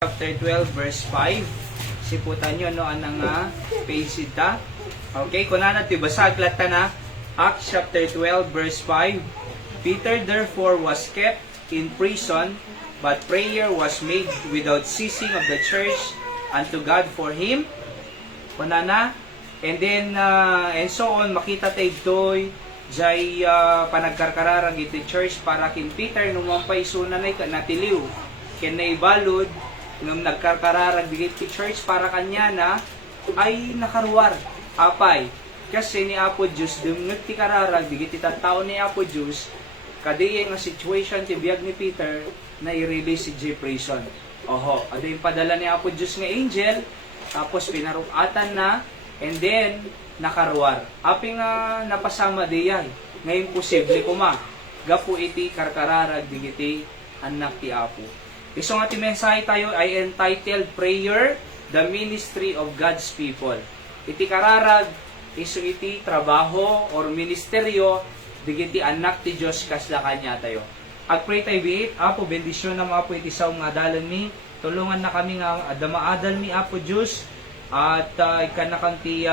chapter 12 verse 5. Siputan nyo no anang page ita. Okay, kunana ti basag lata na Acts chapter 12 verse 5. Peter therefore was kept in prison, but prayer was made without ceasing of the church unto God for him. Kunana, and then and so on makita tayo doy jay panagkarkararag iti church para kin Peter nung mampay sunanay natiliw ken naibalod nung nagkarkararag digiti church para kanya na ay nakaruwar apay kasi ni Apo Diyos dumngot ti kararag digiti tattao ni Apo Diyos kadiye nga situation ti biag ni Peter na i-release si J. Prison. Oho, ado yung padala ni Apo Diyos nga angel tapos pinarukatan na and then nakaruwar. Api nga napasama diyay ngayon posible kuma gapu iti karkararag digiti anak ti Apo. Iso nga ti mensahe tayo ay entitled Prayer, the Ministry of God's People. Iti kararag, iso iti trabaho or ministeryo, digiti anak ti Diyos kasla kanya tayo. Agpray tayo biit, Apo, bendisyon na mga po iti saw nga adalan mi, tulungan na kami nga adamaadal mi, Apo Diyos, at ikanakang ti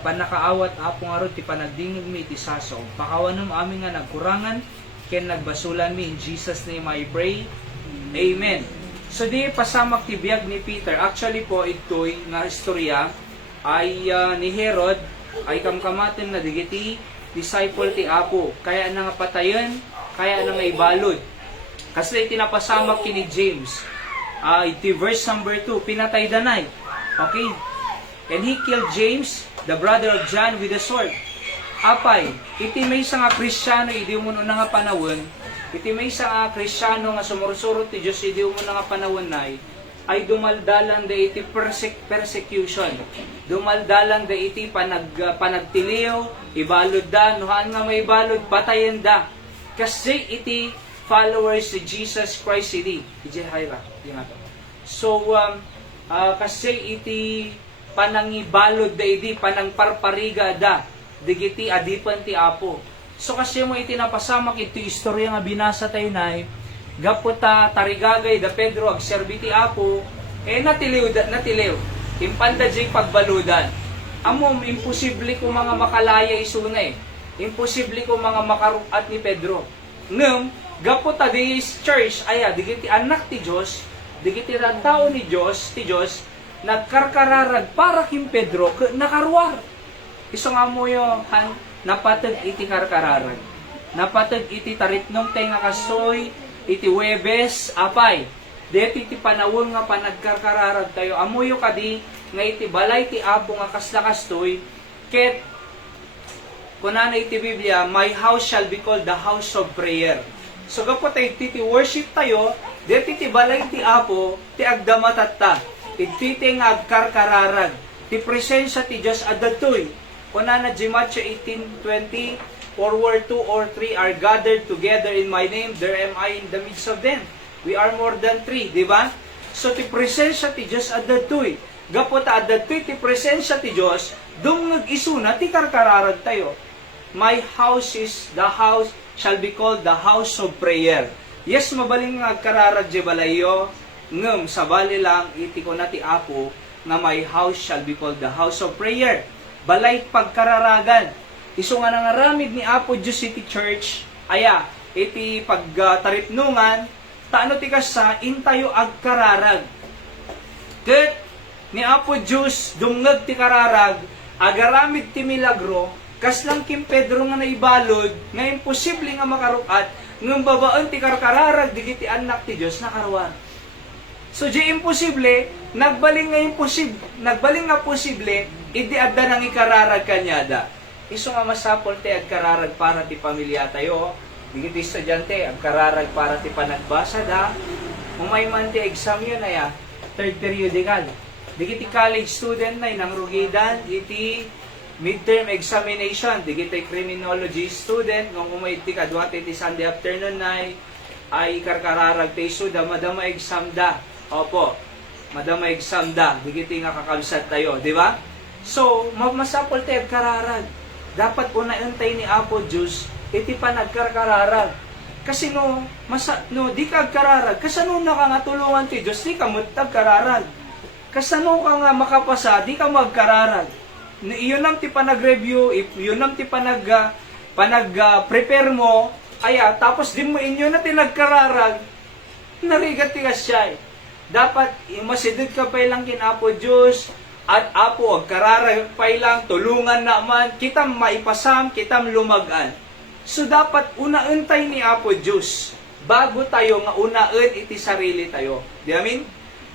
panakaawat, Apo nga ro, ti panagdingig mi iti saso. Pakawanom amin nga nagkurangan, ken nagbasulan mi, in Jesus' name I pray. Amen. So di pasamak ti biag ni Peter. Actually po ito'y nga istorya ay ni Herod ay kamkamatin na digiti disciple ti Apo. Kaya na nga patayon, kaya na nga ibalod. Kasi itinapasamak kini James. Iti verse number 2, pinatay danay. Okay? And he killed James, the brother of John, with a sword. Apay, iti may isa nga Kristyano, idi mo na nga panawon, iti may isa nga Kristyano nga sumursurot ti Diyos, idi mo na nga panawon ay dumaldalan da iti persecution. Dumaldalan da iti panagtiliw, ibalod da, nuhaan nga may balod, patayan da. Kasi iti followers ni Jesus Christ iti. So, kasi iti panangibalod da iti, panangparpariga da, digiti adipan ti Apo. So kasi mo itinapasamak ito istorya nga binasa tayo na gaputa tarigagay da Pedro agserbi ti Apo natiliw. Impanda jay pagbaludan. Amom imposible ko mga makalaya isuna Imposible ko mga makarukat ni Pedro. Ngem gaputa di church aya digiti anak ti Dios, digiti tao ni Dios, ti Dios nagkarkararag para kim Pedro nakaruar. Iso nga mo yo napatag iti karkararag. Napatag iti taritnong tayo nga kasoy, iti Webes, apay. Deti iti panawon nga panagkarkararag tayo. Amuyo kadi nga iti balay ti Apo nga kaslakastoy, ket kunana iti Biblia, my house shall be called the house of prayer. So kapag tayo iti worship tayo, deti iti balay ti Apo, ti agdamatatta, iti nga agkarkararag, ti presensya ti Diyos adatoy. Kunana Matthew 18:20, for where 2 or 3 are gathered together in my name, there am I in the midst of them. We are more than 3, di ba? So ti presensya ti Dios adatoy. Gapot adatoy ti presensya ti Dios, dungag isuna ti karkararag tayo. My house is the house shall be called the house of prayer. Yes, mabaling nga kararag di balayo, ngem sabali lang iti ko na ti Apo na my house shall be called the house of prayer. Balay pagkararagan. Iso nga nangaramid ni Apo Diyos iti church, aya, iti pagtaripnungan, taano ti kasa, intayo agkararag. Ket, ni Apo Diyos, dumngag ti kararag, agaramid ti milagro, kaslang kim Pedro nga naibalod, nga imposible nga makarukat, ngam babaan ti karkararag, digiti anak ti Diyos, nakaruan. So, di imposible, nagbaling nga posible, idi adda nang ikararag kanyada. Iso nga masapol ti agkararag para ti pamilya tayo, digiti estudyante, agkararag para ti panagbasa da, umay man ti exam yun ay third periodical. Digiti college student na nang rugidan, iti midterm examination, digiti criminology student, nung umay ti kadwate ti Sunday afternoon na ay karkararag ti iso da, madama exam da. Opo, madama exam da, digiti nga kakalsat tayo, di ba? So, masapol tayo kararag. Dapat unaantay ni Apo Diyos, iti panagkarkararag. Kasi di ka kararag, kasano na ka nga tulungan ti Diyos, di ka mutag kararag. Kasano ka nga makapasa, di ka magkararag. Iyon nam ti panag-review, yun nam ti prepare mo, tapos di mo inyo na ti nagkararag, narigat ti kasya. Dapat masidid ka pa lang kinapo Diyos, at apo ag kararag pa lang, tulungan naman, kitam maipasam, kitam lumagan. So dapat unaantay ni Apo Diyos, bago tayo nga unaan iti sarili tayo. Di amin?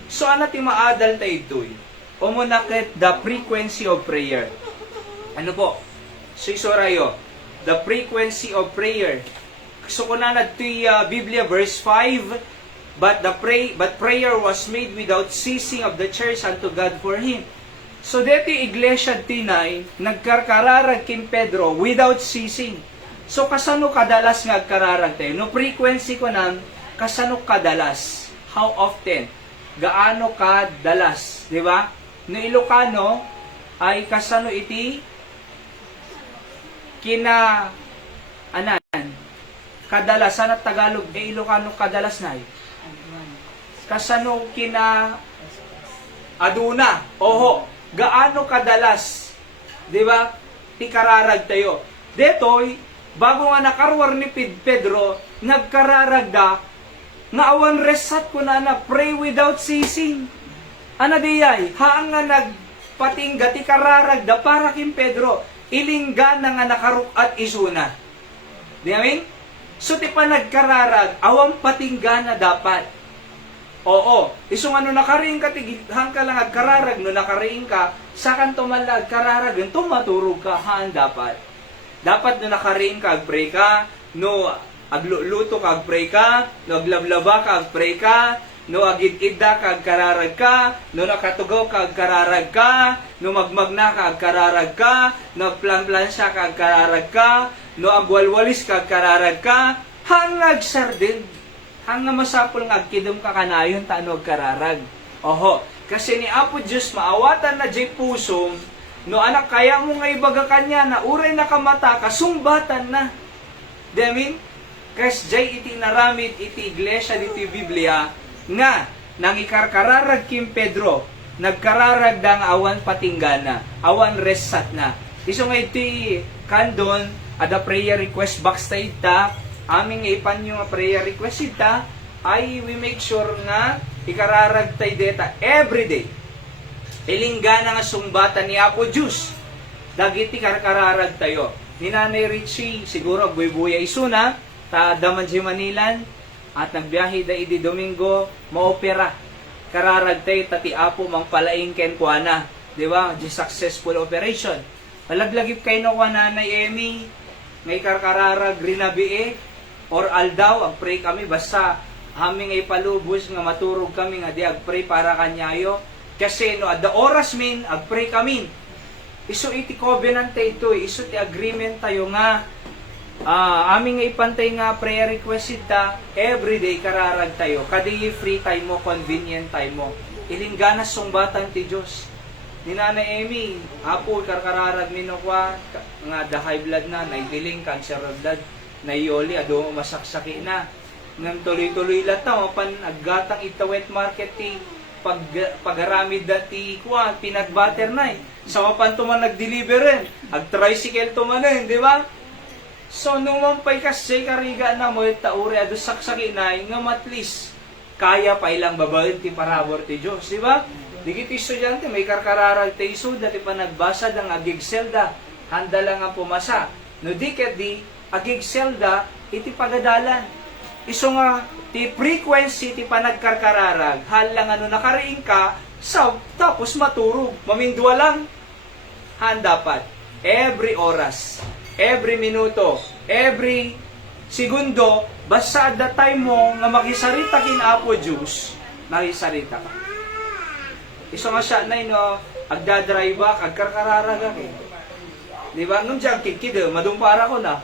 So ana ti maadal tayo ito'y, umunakit the frequency of prayer. Ano po? So isorayo, the frequency of prayer. So kunanad ti Biblia verse 5, But prayer was made without ceasing of the church unto God for him. So deti iglesia tinay, nagkarkararag kin Pedro without ceasing. So kasano kadalas nga agkararag tayo? No frequency ko nan, kasano kadalas? How often? Gaano kadalas? Di ba? No Ilocano ay kasano iti kadalasan at Tagalog Ilocano kadalas na kasano aduna. Oho, gaano kadalas? 'Di ba? Ti kararag tayo. Detoy bago nga nakarwar ni Pedro, nagkararag da nga awan resat ko na pray without ceasing. Ana diyay, haang nga nagpatingga ti kararag da para kin Pedro, ilinggan na nga nakaruk at isuna. Di amin? So ti pa nagkararag, awang patingga na dapat. Oo, isong nakariing ka, hang ka lang agkararag, nakariing ka, sakan tumalag kararag, tumaturog ka, haan dapat. Dapat nakariing ka, agpray ka, agluluto ka, agpray ka, aglablaba ka, agpray ka, agid-ida ka, agkararag ka, nakatugaw ka, agkararag ka, magmagna ka, agkararag ka, agplan-plansya ka, agkararag ka, agwalwalis ka, agkararag ka, hangag sardin. Hanga masapol nga agkidom ka kanayon tanog kararag. Oho, kasi ni Apo Diyos maawatan na jay pusom, no anak kaya mo nga ibaga kanya na uray na kamata, kasumbatan na. Demin? Kas jay iti naramid iti iglesia diti Biblia, nga nangikarkararag kim Pedro, nagkararag da nga awan patinggana, awan resat na. Iso nga iti kandon, ada prayer request box ta ita, aming ipan yung prayer request ita, ay we make sure nga ikararag tayo deta everyday. Ilingga na nga sumbatan ni Apo Diyos. Dagiti kararag tayo. Ni Nanay Richie, siguro buy-buya isuna, ta daman si Manilan, at nagbiyahe da idi Domingo, maopera. Kararag tayo, tati Apo mang palaing ken kuana. Diba? Di successful operation. Malaglagip kayo no kwa Nanay Emmy, may kararag rinabi or aldaw, agpray kami, basta aming ay palubos nga maturog kami nga di agpray para kanyayo. Kasi the oras min, agpray kami. Iso iti covenant tayo, iso ti agreement tayo nga, aming ay pantay nga prayer request ita, everyday kararag tayo, kadi free time mo, convenient time mo. Ilinggana sumbatan ti Diyos. Ni Nanay Emmy, Apo, kararag minokwa, nga the high blood na, naidiling, cancer of blood, naioli, ado masaksaki na. Nang tuloy-tuloy lahat na, mapan aggatang ita wet market ti pagaramid dati kuha, peanut butter na sa mapan tuman nag-deliver rin, ag-tricycle tuman rin, di ba? So, nung mampay kasi kariga na mo, tauri, ado saksaki na, nga matlis, kaya pa ilang babaid ti parabor ti Diyos, di ba? Digiti estudyante, may karkararag ti iso, dati pa nagbasa ng agigselda, handa lang ang pumasa. No di agigselda, iti pagadalan. Iso nga, ti frequency, ti panagkarkararag, halang nakariing ka, tapos maturog, mamindwa lang. Han dapat, every oras, every minuto, every segundo, basta at time mo, nga makisarita kin Apo Diyos, makisarita ka. Iso nga siya na agdadrive ka, agkarkararag ka. Diba? Nung dyan, kikid, madumpara ko na.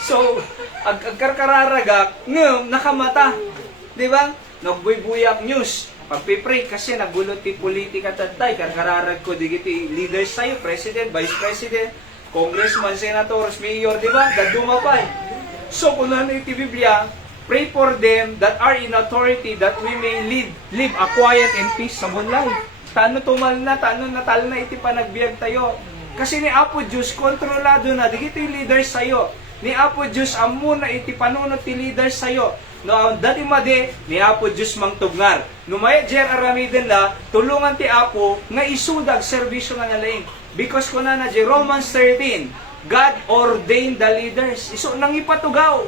So, agkarkararagak, nakamata. Diba? Nagbuy-buyak news. Pagpipray kasi nagulot ti politika tatay, karkararag ko, digiti leaders tayo, president, vice president, congressman, senators, mayor, diba? Dadumapay. So, kung ano iti Biblia, pray for them that are in authority that we may live a quiet and peaceable life. Tano tumal na, tano natal na iti panagbiag tayo. Kasi ni Apo Diyos, kontrolado na, di iti leaders sa'yo. Ni Apo Diyos, amo na iti panunod ti leaders sa'yo. No, dati madi, ni Apo Diyos mangtugnar. Numaya jer aramiden la, tulungan ti Apo, nga isudag serbisyo nga nalaing. Because kung na Romans 13, God ordained the leaders. Iso nang ipatugaw.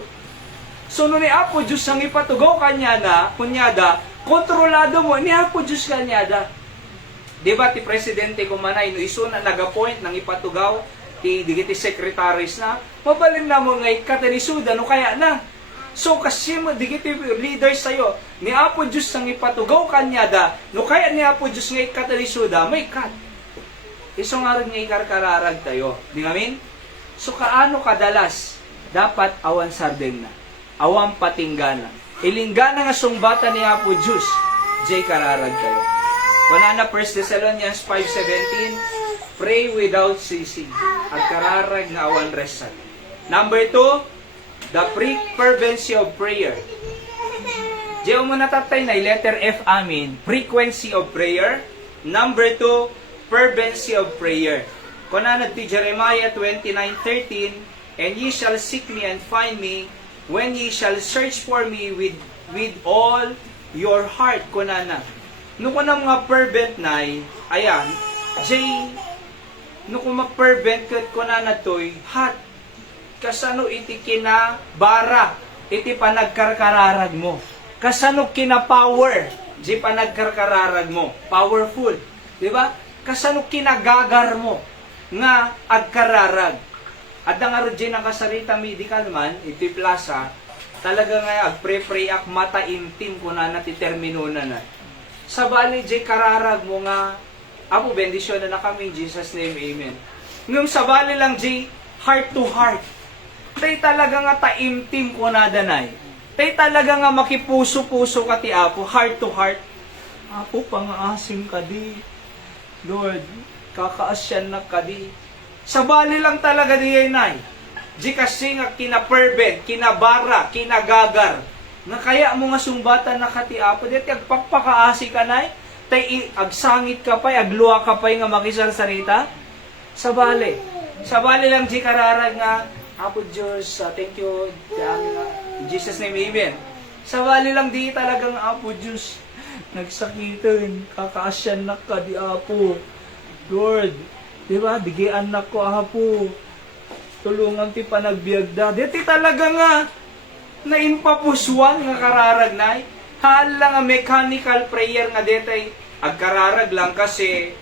So no ni Apo Diyos nang ipatugaw kanyada, kunyada, kontrolado mo, ni Apo Diyos kanyada. Diba ti presidente kumanay, no iso na nag-appoint nang ipatugaw, ti digiti secretaries na, mabalin na mo ngay katanisuda, no kaya na. So kasi mo digiti leaders sa'yo, ni Apo Diyos nang ipatugaw kanyada, no kaya ni Apo Diyos ngay katanisuda, may kat. Iso nga rin ngay karkararag tayo. Di ngamin? So kaano kadalas dapat awan sardeng na, awan patinggana. Ilinggana nga sungbata ni Apo Diyos, jay kararag tayo. Wala na 1 Thessalonians 5:17, pray without ceasing. At kararag na awan resal. Number 2, the fervency of prayer. Diyo mo natatay na letter F amin, frequency of prayer. Number 2, fervency of prayer. Kuna ti Jeremiah 29:13, and ye shall seek me and find me when ye shall search for me with all your heart. Kuna na. No kuna mga fervent na ayan, jay, no kung mag-fervent kuna na to'y hat. Kasano iti kinabara, iti panagkarkararag mo. Kasano kina-power, jay panagkarkararag mo. Powerful. Diba? Kasano kinagagar mo nga agkararag. At ang arudjay ng kasarita medical man, iti plaza, talaga nga agpre-pray ak mata intim ko na termino na. Sa bali, jay kararag mo nga, Apo, bendisyon na kami in Jesus' name, amen. Ngum sa bali lang, jay, heart to heart. Tay talaga nga taimtim ko na danay. Tay talaga nga makipuso-puso ka ti Apo, heart to heart. Apo, pangaasim ka di. Lord, kakaasyan na ka di. Sa bali lang talaga di ay nay. Di kasi nga kinapervent, kinabara, kinagagar. Na kaya mo nga sumbatan na kati Apo, dito agpakpakaasi ka nay. Tay agsangit ka pa'y, agluwa ka pa'y nga makisarsarita. Sa bali. Sa bali lang di kararag nga, Apo Diyos, thank you. In Jesus' name, amen. Sa bali lang di talagang Apo Diyos. Nagsakitin, kakaasyan na ka di Apo. Lord, di ba, digian na ko Apo. Tulungan ti panagbiagda. Dito talaga nga, naimpapuswan nga kararag na hala nga mechanical prayer nga detay agkararag lang kasi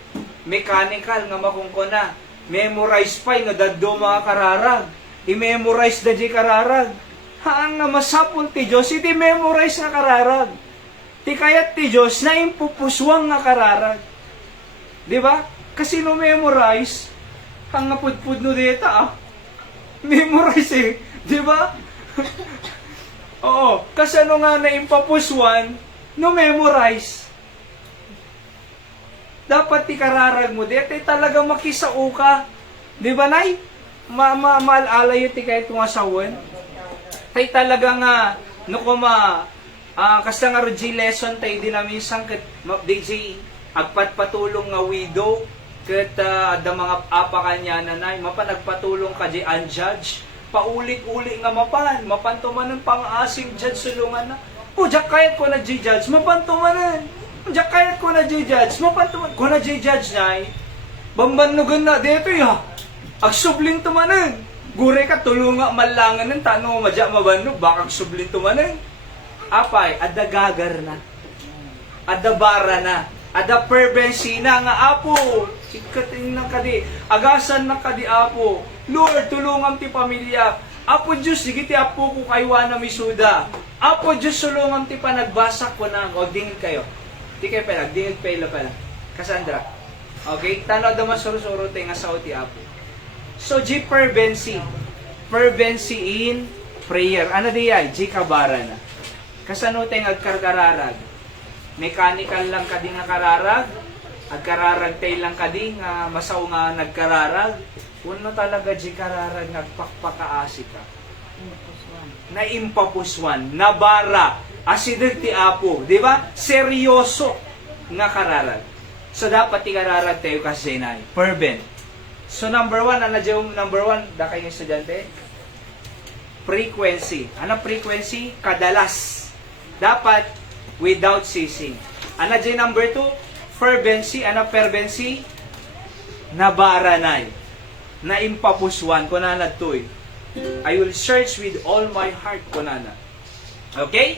mechanical nga makungkona memorize pa nga daddo mga kararag i-memorize da di kararag haan nga masapul ti Diyos iti memorize nga kararag ti kayat ti Diyos na impupuswang nga kararag di ba? Kasi no memorize hang nga pudpud no deta memorize di ba? Oo, kasi ano nga naimpapuswan, no memorize. Dapat ikararag mo, dito talaga makisao ka. Di ba, Nay? Maalala yun ti kahit nga sawan. Tay talaga nga, no kuma, kasi nga G lesson tayo din namin isang DJ, agpatpatulong nga widow, kat da mga apa kanya nanay, mapanagpatulong ka di unjudged, paulit-uli nga mapantumanan pang-asim judge sulungan na. O, jak kayat ko na judge, mapantumanan. Jak kayat ko na judge, mapantumanan. Ko na judge na bambanugan na, dito ya. Agsubling tumanan. Gure ka, tulunga malangan ng tano, madyak mabanog, baka agsubling tumanan. Apay, ada gagar na. Ada bara na. Ada fervency na nga, Apo. Sikatin na kadi. Agasan na kadi, Apo. Lord, tulungan ti pamilya. Apo Diyos, sige ti Apo ko kaywa na misuda. Apo Diyos, tulungan ti panagbasak ko na. O, dingin kayo. Di kayo pala, dingin pala. Cassandra. Okay? Tanaw da masuro-suro tayo nga sa ti Apo. So, G fervency. Fervency in prayer. Ano di ay? G kabara na. Kasano tayo agkarkararag? Mechanical lang kadi nga kararag? Agkararag tayo lang kadi nga masaw nga nagkararag? Uno talaga di kararag nagpakpakaasi ka. Na impapuswan, nabara, asideg ti Apo, di ba? Seryoso nga kararag. So dapat ti kararag tayo kasi na fervent. So number 1, ano dyan number 1, da kayo estudyante? Frequency. Ano frequency? Kadalas. Dapat without ceasing. Ano dyan number 2? Fervency. Ano fervency? Nabaranay. Na impapuswan. Kunana to eh. I will search with all my heart. Kunana. Okay?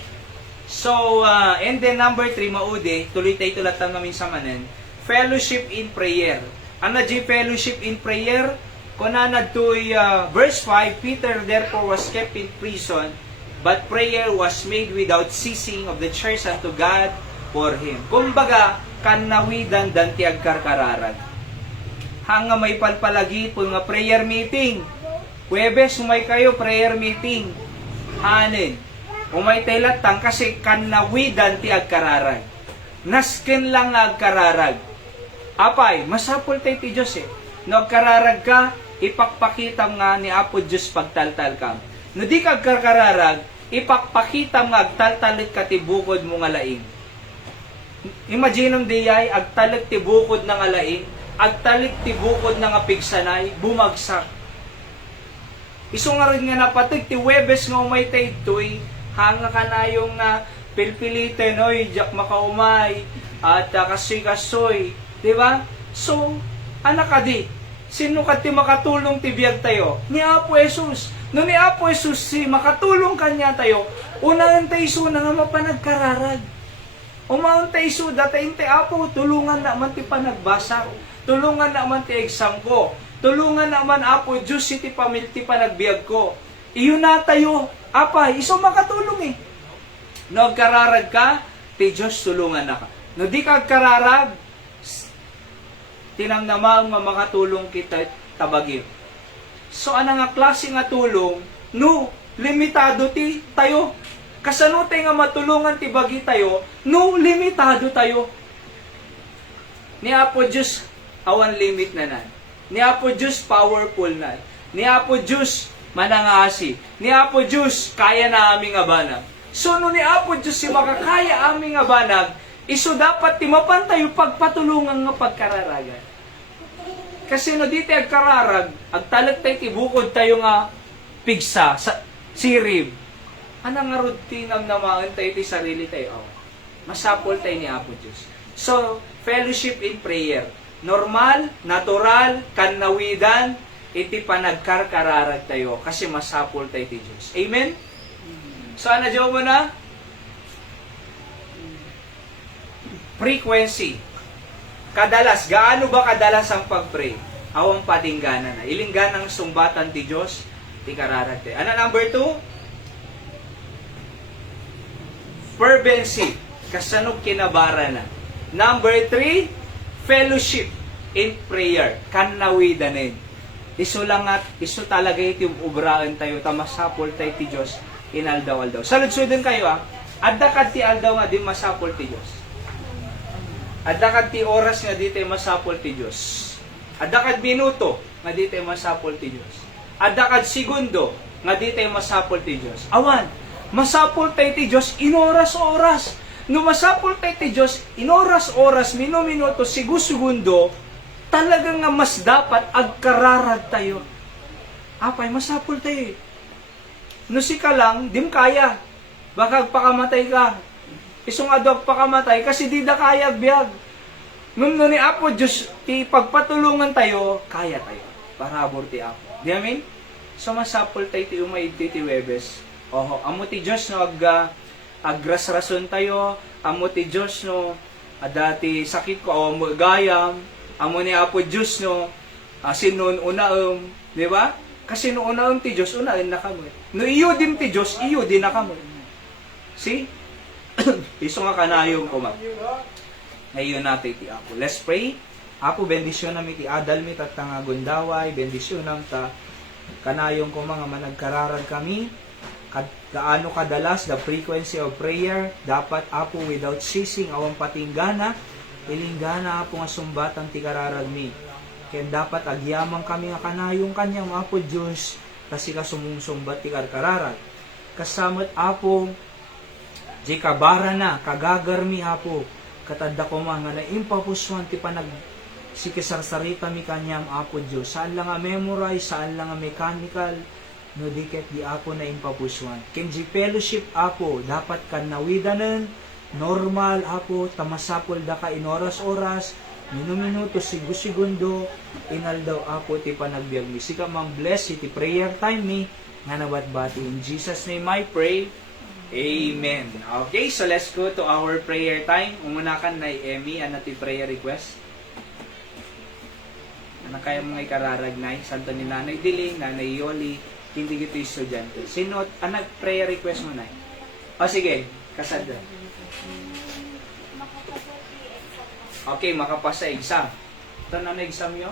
So, and then number 3, maude, tuloy tayo tulatang namin sa manen, fellowship in prayer. Ano di fellowship in prayer? Kunana to'y verse 5, Peter therefore was kept in prison, but prayer was made without ceasing of the church unto God for him. Kumbaga, kanawidan dan ti agkarkararag. Hanga may palpalagi po nga prayer meeting. Huwebes, umay kayo, prayer meeting. Hanin. Umay taylatang kasi kanawidan ti agkararag. Nasken lang nga agkararag. Apay, masapol tayo ti Diyos eh. No agkararag ka, ipakpakitam nga ni Apo Diyos pagtaltal ka. No di ka agkararag, ipakpakitam nga agtaltalit ka ti bukod mo nga laing. Imagine di ay, agtalit ti bukod na nga laing, agtalit ti bukod na nga pigsanay, bumagsak. Iso nga rin nga napatig, ti Webes nga umay tayo ito'y, hanga ka na yung pilpilitin, oy, jak makaumay, at kasoy-kasoy, diba? So, anak ka di, sino ka ti makatulong ti biyag tayo? Ni Apo Jesus. No ni Apo Jesus si makatulong kanya tayo, unang tayo iso na nga mapanagkararag. Umaon tayo iso, datayin ti Apo, tulungan na man ti panagbasa, tulungan na man ti exam ko, tulungan naman Apo Diyos iti pamilti panagbiag ko. Iyo na tayo, apay, iso makatulong eh. No kararag ka, ti Diyos tulungan na ka. No di ka kararag, tinamnamang makatulong kita tabagin. So ana nga klase nga tulong, no, limitado ti tayo. Kasano tayo nga matulungan ti bagi tayo, no, limitado tayo. Ni Apo Diyos, awan limit na nan. Ni Apo Diyos, powerful na. Ni Apo Diyos, manangasi. Ni Apo Diyos, kaya na aming abanag. So, no ni Apo Diyos, si makakaya aming abanag, iso dapat timapan tayo pagpatulungan nga pagkararagan. Kasi no dito agkararag, agtalag tayo tibukod tayo nga pigsa, sa sirib. Anang nga rutinang namangan tayo ti sarili tayo. Oh. Masapol tayo ni Apo Diyos. So, fellowship in prayer. Normal, natural, kanawidan, iti panagkarkararag tayo kasi masapol tayo ti Diyos. Amen? So, ano dyan mo na? Frequency. Kadalas. Gaano ba kadalas ang pag-pray? Awang patinggana na. Ilinggan ang sumbatan ti Diyos, ti kararag tayo. Ano number 2? Fervency. Kasanog kinabara na. Number 3, fellowship in prayer. Kanawidanin. Iso lang at iso talaga iti ubraan tayo. Tamasapol tayo ti Diyos. Inaldaw-aldaw. Salud-sudin kayo Adda kad ti aldaw nga di masapol ti Diyos. Adda kad ti oras nga di tayo masapol ti Diyos. Adda kad minuto nga di tayo masapol ti Diyos. Adda kad segundo nga di tayo masapol ti Diyos. Awan, masapol tayo ti Diyos inoras-oras. No masapol tayo ti Diyos, inoras-oras, minuto, segundo, talagang nga mas dapat agkararag tayo. Apay, masapol tayo. No si ka lang, dim kaya. Baka agpakamatay ka. Isong ado agpakamatay kasi di da kaya agbiag. Nung ni Apo Diyos, ti pagpatulungan tayo, kaya tayo. Parabor ti Apo. Di amin? So masapol tayo ti umaid ti Webes. Oho, amo ti Diyos no agrasrason tayo, amo ti Diyos no, dati sakit ko, o gayam, amo ni Apo Diyos no, sinon unaom, di ba? Kasi no unaom ti Diyos, unain na kamo. No iyo din ti Diyos, iyo din na kamo. See? Iso nga kanayong kuma. Ngayon natin ti Apo. Let's pray. Apo, bendisyon namin ti adal mi tatang agundaway, bendisyon nam ta kanayong ko mga managkararag kami. Gaano kadalas the frequency of prayer dapat Apo without ceasing awang patinggana ilinggana Apo nga sumbatan ti kararag mi kaya dapat agyamang kami nga kanayong kanyang Apo Diyos kasi ka sumungsumbat ti kararag kasamot Apo, di kabara na, kagagarmi Apo, katadda ko nga na impapuswan ti panag sikisarsarita mi kanyam Apo Diyos. Saan lang nga memorize, saan lang nga mechanical, no diket di Apo na impapuswan. Kenji fellowship Apo, dapat kan nawidanen, normal Apo, tamasapol da ka in oras-oras, minuto, segundo, inal daw Apo ti panagbiag mi. Sika mang bless iti prayer time mi, nga nabatbati. In Jesus' name I pray, Amen. Okay, so let's go to our prayer time. Umunakan na Emmy, ano ti prayer request? Ano kaya mga ikararagnay? Santo ni Nanay Diling, Nanay Yoli, hindi gito estudyante. Sino, anak prayer request mo na? O sige, kasada. Okay, makapasa exam. Ito na exam nyo?